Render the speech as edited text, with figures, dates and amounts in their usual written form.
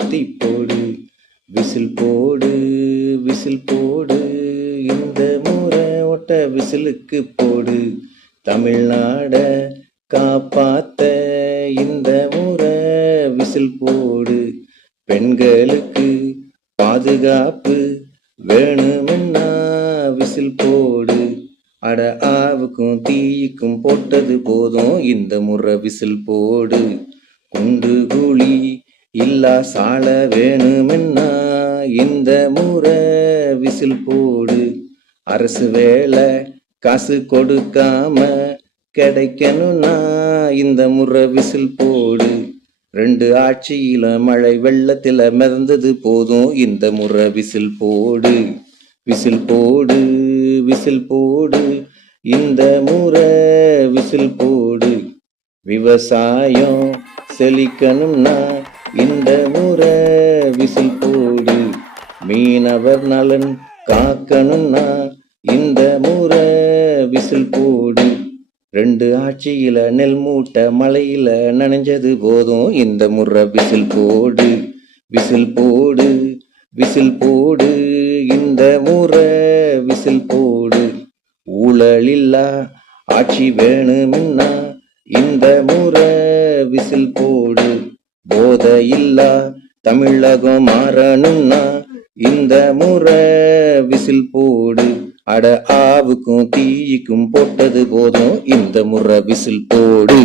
மாத்தி போடு, விசில் போடு விசில் போடு, இந்த முறை ஒட்ட விசிலுக்கு போடு, தமிழ்நாட காப்பாத்த இந்த முறை விசில் போடு, பெண்களுக்கு பாதுகாப்பு வேணுமென்னா விசில் போடு, அட ஆவுக்கும் தீக்கும் போட்டது போதும் இந்த முறை விசில் போடு, குண்டு குழி இல்லா சால வேணுமென்னா இந்த முறை விசில் போடு, அரசு வேலை காசு கொடுக்காம கிடைக்கணும்னா இந்த முறை விசில் போடு, 2 ஆட்சியில மழை வெள்ளத்தில மிதந்தது போதும் இந்த முறை விசில் போடு, விசில் போடு விசில் போடு, இந்த முறை விசில் போடு, விவசாயம் செழிக்கணும்னா இந்த முறை விசில் போடு, மீனவர் நலன் காக்கணும்னா இந்த முறை விசில் போடு, 2 ஆட்சியில நெல் மூட்டை மழையில நனைஞ்சது போதும் இந்த முறை விசில் போடு, விசில் போடு விசில் போடு, இந்த முறை விசில் போடு, ஊழலில்லா ஆட்சி வேணும்னா இந்த முறை விசில் போடு, போதையில்லா தமிழகம் மாறணும்னா இந்த முறை விசில் போடு, அட ஆவுக்கும் தீக்கும் போட்டது போதும் இந்த முறை விசில் போடு.